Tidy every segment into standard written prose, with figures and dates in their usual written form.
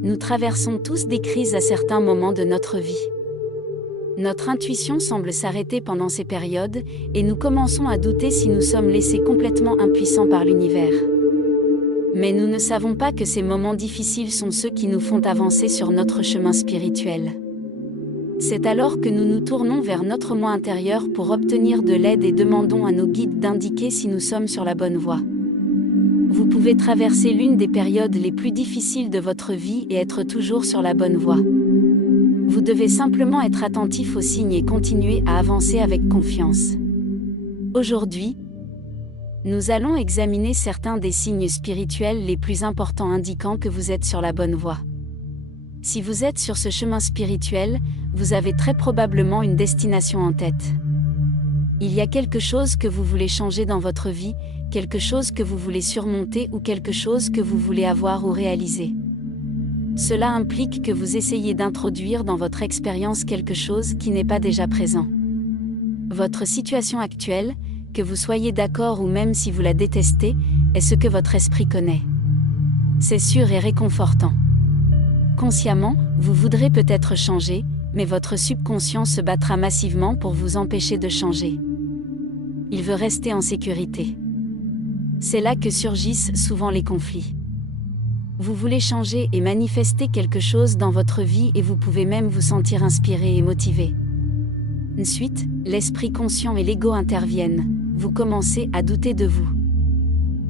Nous traversons tous des crises à certains moments de notre vie. Notre intuition semble s'arrêter pendant ces périodes, et nous commençons à douter si nous sommes laissés complètement impuissants par l'univers. Mais nous ne savons pas que ces moments difficiles sont ceux qui nous font avancer sur notre chemin spirituel. C'est alors que nous nous tournons vers notre moi intérieur pour obtenir de l'aide et demandons à nos guides d'indiquer si nous sommes sur la bonne voie. Vous pouvez traverser l'une des périodes les plus difficiles de votre vie et être toujours sur la bonne voie. Vous devez simplement être attentif aux signes et continuer à avancer avec confiance. Aujourd'hui, nous allons examiner certains des signes spirituels les plus importants indiquant que vous êtes sur la bonne voie. Si vous êtes sur ce chemin spirituel, vous avez très probablement une destination en tête. Il y a quelque chose que vous voulez changer dans votre vie, quelque chose que vous voulez surmonter ou quelque chose que vous voulez avoir ou réaliser. Cela implique que vous essayez d'introduire dans votre expérience quelque chose qui n'est pas déjà présent. Votre situation actuelle, que vous soyez d'accord ou même si vous la détestez, est ce que votre esprit connaît. C'est sûr et réconfortant. Consciemment, vous voudrez peut-être changer, mais votre subconscient se battra massivement pour vous empêcher de changer. Il veut rester en sécurité. C'est là que surgissent souvent les conflits. Vous voulez changer et manifester quelque chose dans votre vie et vous pouvez même vous sentir inspiré et motivé. Ensuite, l'esprit conscient et l'ego interviennent. Vous commencez à douter de vous.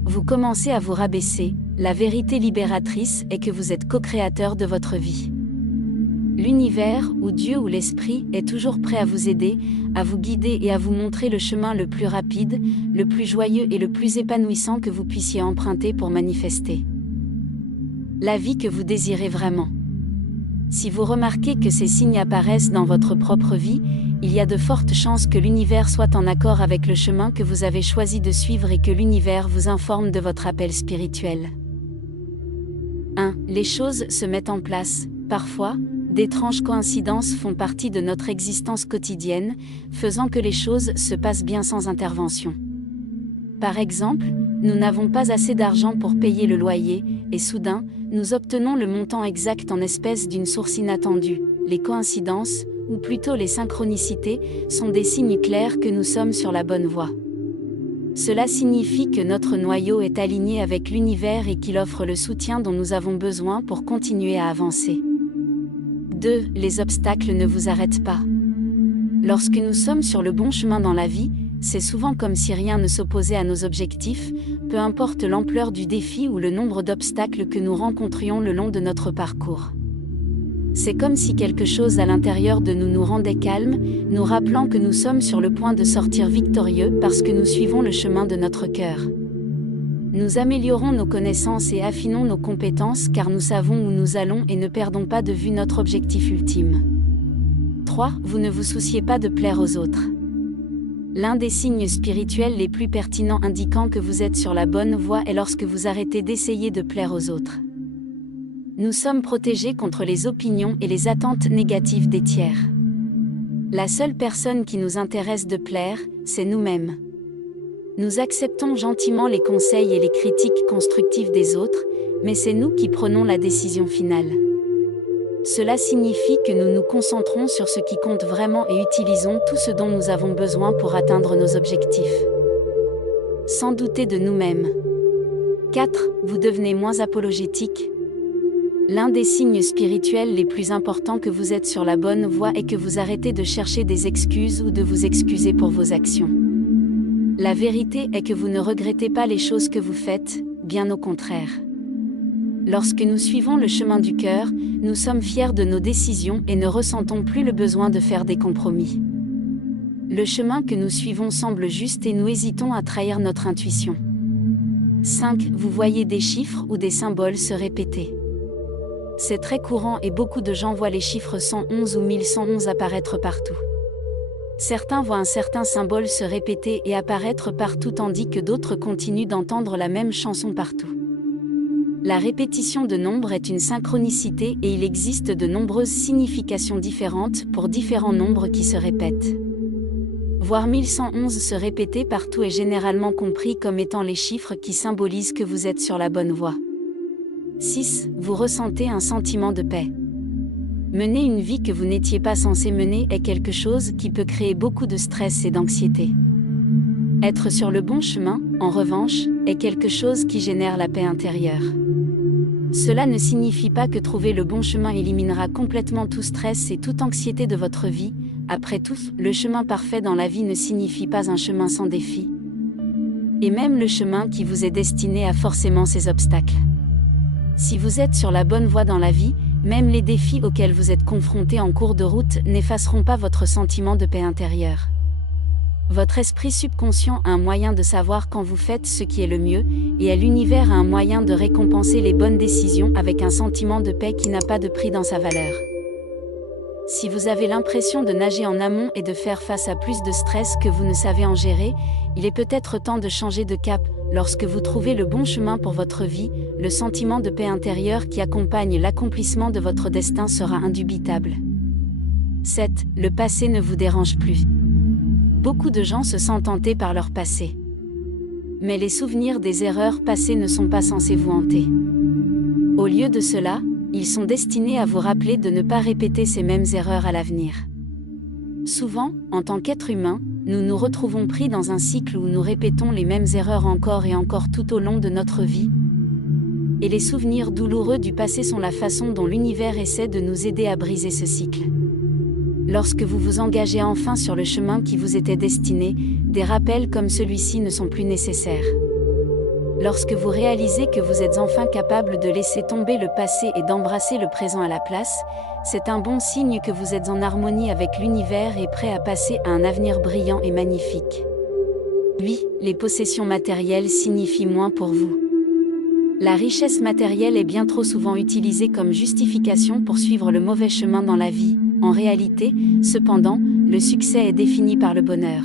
Vous commencez à vous rabaisser. La vérité libératrice est que vous êtes co-créateur de votre vie. L'univers, ou Dieu ou l'esprit, est toujours prêt à vous aider, à vous guider et à vous montrer le chemin le plus rapide, le plus joyeux et le plus épanouissant que vous puissiez emprunter pour manifester la vie que vous désirez vraiment. Si vous remarquez que ces signes apparaissent dans votre propre vie, il y a de fortes chances que l'univers soit en accord avec le chemin que vous avez choisi de suivre et que l'univers vous informe de votre appel spirituel. 1. Les choses se mettent en place. Parfois, d'étranges coïncidences font partie de notre existence quotidienne, faisant que les choses se passent bien sans intervention. Par exemple, nous n'avons pas assez d'argent pour payer le loyer, et soudain, nous obtenons le montant exact en espèces d'une source inattendue. Les coïncidences, ou plutôt les synchronicités, sont des signes clairs que nous sommes sur la bonne voie. Cela signifie que notre noyau est aligné avec l'univers et qu'il offre le soutien dont nous avons besoin pour continuer à avancer. 2. Les obstacles ne vous arrêtent pas. Lorsque nous sommes sur le bon chemin dans la vie, c'est souvent comme si rien ne s'opposait à nos objectifs, peu importe l'ampleur du défi ou le nombre d'obstacles que nous rencontrions le long de notre parcours. C'est comme si quelque chose à l'intérieur de nous nous rendait calme, nous rappelant que nous sommes sur le point de sortir victorieux parce que nous suivons le chemin de notre cœur. Nous améliorons nos connaissances et affinons nos compétences car nous savons où nous allons et ne perdons pas de vue notre objectif ultime. 3. Vous ne vous souciez pas de plaire aux autres. L'un des signes spirituels les plus pertinents indiquant que vous êtes sur la bonne voie est lorsque vous arrêtez d'essayer de plaire aux autres. Nous sommes protégés contre les opinions et les attentes négatives des tiers. La seule personne qui nous intéresse de plaire, c'est nous-mêmes. Nous acceptons gentiment les conseils et les critiques constructives des autres, mais c'est nous qui prenons la décision finale. Cela signifie que nous nous concentrons sur ce qui compte vraiment et utilisons tout ce dont nous avons besoin pour atteindre nos objectifs. Sans douter de nous-mêmes. 4. Vous devenez moins apologétique. L'un des signes spirituels les plus importants que vous êtes sur la bonne voie est que vous arrêtez de chercher des excuses ou de vous excuser pour vos actions. La vérité est que vous ne regrettez pas les choses que vous faites, bien au contraire. Lorsque nous suivons le chemin du cœur, nous sommes fiers de nos décisions et ne ressentons plus le besoin de faire des compromis. Le chemin que nous suivons semble juste et nous hésitons à trahir notre intuition. 5. Vous voyez des chiffres ou des symboles se répéter. C'est très courant et beaucoup de gens voient les chiffres 111 ou 1111 apparaître partout. Certains voient un certain symbole se répéter et apparaître partout tandis que d'autres continuent d'entendre la même chanson partout. La répétition de nombres est une synchronicité et il existe de nombreuses significations différentes pour différents nombres qui se répètent. Voir 1111 se répéter partout est généralement compris comme étant les chiffres qui symbolisent que vous êtes sur la bonne voie. 6. Vous ressentez un sentiment de paix. Mener une vie que vous n'étiez pas censé mener est quelque chose qui peut créer beaucoup de stress et d'anxiété. Être sur le bon chemin, en revanche, est quelque chose qui génère la paix intérieure. Cela ne signifie pas que trouver le bon chemin éliminera complètement tout stress et toute anxiété de votre vie. Après tout, le chemin parfait dans la vie ne signifie pas un chemin sans défis. Et même le chemin qui vous est destiné a forcément ses obstacles. Si vous êtes sur la bonne voie dans la vie, même les défis auxquels vous êtes confrontés en cours de route n'effaceront pas votre sentiment de paix intérieure. Votre esprit subconscient a un moyen de savoir quand vous faites ce qui est le mieux, et l'univers a un moyen de récompenser les bonnes décisions avec un sentiment de paix qui n'a pas de prix dans sa valeur. Si vous avez l'impression de nager en amont et de faire face à plus de stress que vous ne savez en gérer, il est peut-être temps de changer de cap. Lorsque vous trouvez le bon chemin pour votre vie, le sentiment de paix intérieure qui accompagne l'accomplissement de votre destin sera indubitable. 7. Le passé ne vous dérange plus. Beaucoup de gens se sentent hantés par leur passé. Mais les souvenirs des erreurs passées ne sont pas censés vous hanter. Au lieu de cela, ils sont destinés à vous rappeler de ne pas répéter ces mêmes erreurs à l'avenir. Souvent, en tant qu'être humain, nous nous retrouvons pris dans un cycle où nous répétons les mêmes erreurs encore et encore tout au long de notre vie. Et les souvenirs douloureux du passé sont la façon dont l'univers essaie de nous aider à briser ce cycle. Lorsque vous vous engagez enfin sur le chemin qui vous était destiné, des rappels comme celui-ci ne sont plus nécessaires. Lorsque vous réalisez que vous êtes enfin capable de laisser tomber le passé et d'embrasser le présent à la place, c'est un bon signe que vous êtes en harmonie avec l'univers et prêt à passer à un avenir brillant et magnifique. 8. Les possessions matérielles signifient moins pour vous. La richesse matérielle est bien trop souvent utilisée comme justification pour suivre le mauvais chemin dans la vie. En réalité, cependant, le succès est défini par le bonheur.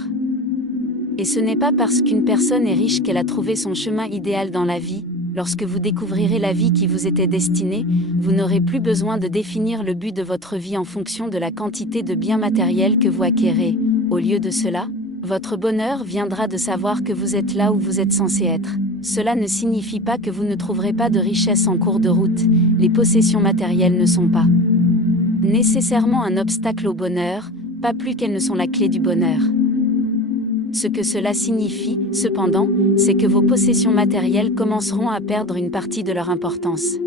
Et ce n'est pas parce qu'une personne est riche qu'elle a trouvé son chemin idéal dans la vie. Lorsque vous découvrirez la vie qui vous était destinée, vous n'aurez plus besoin de définir le but de votre vie en fonction de la quantité de biens matériels que vous acquérez. Au lieu de cela, votre bonheur viendra de savoir que vous êtes là où vous êtes censé être. Cela ne signifie pas que vous ne trouverez pas de richesse en cours de route. Les possessions matérielles ne sont pas nécessairement un obstacle au bonheur, pas plus qu'elles ne sont la clé du bonheur. Ce que cela signifie, cependant, c'est que vos possessions matérielles commenceront à perdre une partie de leur importance.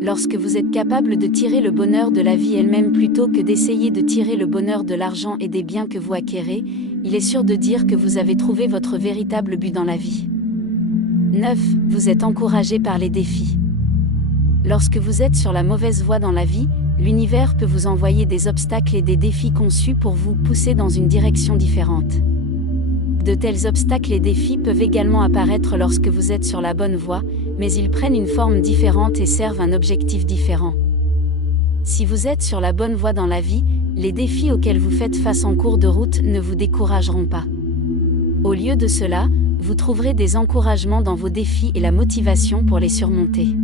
Lorsque vous êtes capable de tirer le bonheur de la vie elle-même plutôt que d'essayer de tirer le bonheur de l'argent et des biens que vous acquérez, il est sûr de dire que vous avez trouvé votre véritable but dans la vie. 9. Vous êtes encouragé par les défis. Lorsque vous êtes sur la mauvaise voie dans la vie, l'univers peut vous envoyer des obstacles et des défis conçus pour vous pousser dans une direction différente. De tels obstacles et défis peuvent également apparaître lorsque vous êtes sur la bonne voie, mais ils prennent une forme différente et servent un objectif différent. Si vous êtes sur la bonne voie dans la vie, les défis auxquels vous faites face en cours de route ne vous décourageront pas. Au lieu de cela, vous trouverez des encouragements dans vos défis et la motivation pour les surmonter.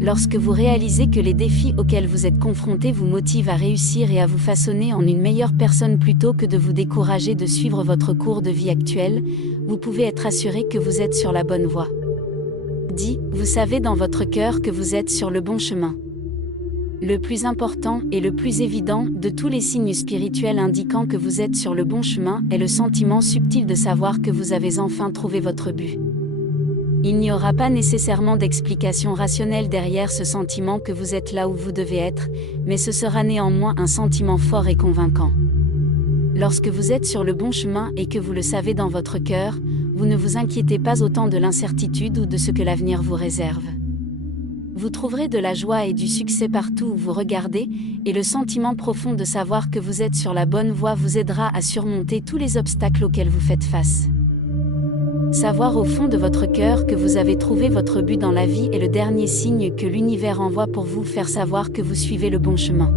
Lorsque vous réalisez que les défis auxquels vous êtes confrontés vous motivent à réussir et à vous façonner en une meilleure personne plutôt que de vous décourager de suivre votre cours de vie actuel, vous pouvez être assuré que vous êtes sur la bonne voie. 10. Vous savez dans votre cœur que vous êtes sur le bon chemin. Le plus important et le plus évident de tous les signes spirituels indiquant que vous êtes sur le bon chemin est le sentiment subtil de savoir que vous avez enfin trouvé votre but. Il n'y aura pas nécessairement d'explication rationnelle derrière ce sentiment que vous êtes là où vous devez être, mais ce sera néanmoins un sentiment fort et convaincant. Lorsque vous êtes sur le bon chemin et que vous le savez dans votre cœur, vous ne vous inquiétez pas autant de l'incertitude ou de ce que l'avenir vous réserve. Vous trouverez de la joie et du succès partout où vous regardez, et le sentiment profond de savoir que vous êtes sur la bonne voie vous aidera à surmonter tous les obstacles auxquels vous faites face. Savoir au fond de votre cœur que vous avez trouvé votre but dans la vie est le dernier signe que l'univers envoie pour vous faire savoir que vous suivez le bon chemin.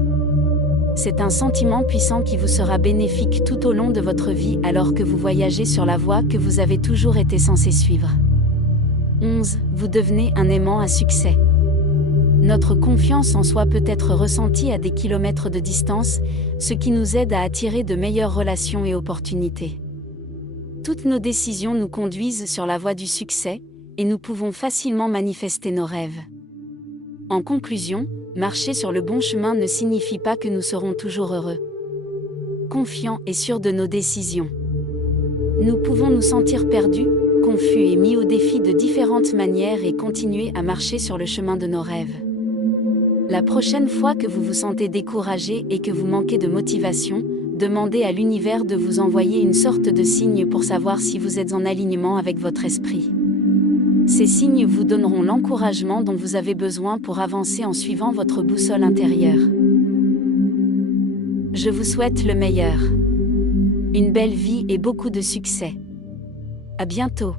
C'est un sentiment puissant qui vous sera bénéfique tout au long de votre vie alors que vous voyagez sur la voie que vous avez toujours été censé suivre. 11. Vous devenez un aimant à succès. Notre confiance en soi peut être ressentie à des kilomètres de distance, ce qui nous aide à attirer de meilleures relations et opportunités. Toutes nos décisions nous conduisent sur la voie du succès, et nous pouvons facilement manifester nos rêves. En conclusion, marcher sur le bon chemin ne signifie pas que nous serons toujours heureux, confiants et sûrs de nos décisions. Nous pouvons nous sentir perdus, confus et mis au défi de différentes manières et continuer à marcher sur le chemin de nos rêves. La prochaine fois que vous vous sentez découragé et que vous manquez de motivation, demandez à l'univers de vous envoyer une sorte de signe pour savoir si vous êtes en alignement avec votre esprit. Ces signes vous donneront l'encouragement dont vous avez besoin pour avancer en suivant votre boussole intérieure. Je vous souhaite le meilleur. Une belle vie et beaucoup de succès. À bientôt.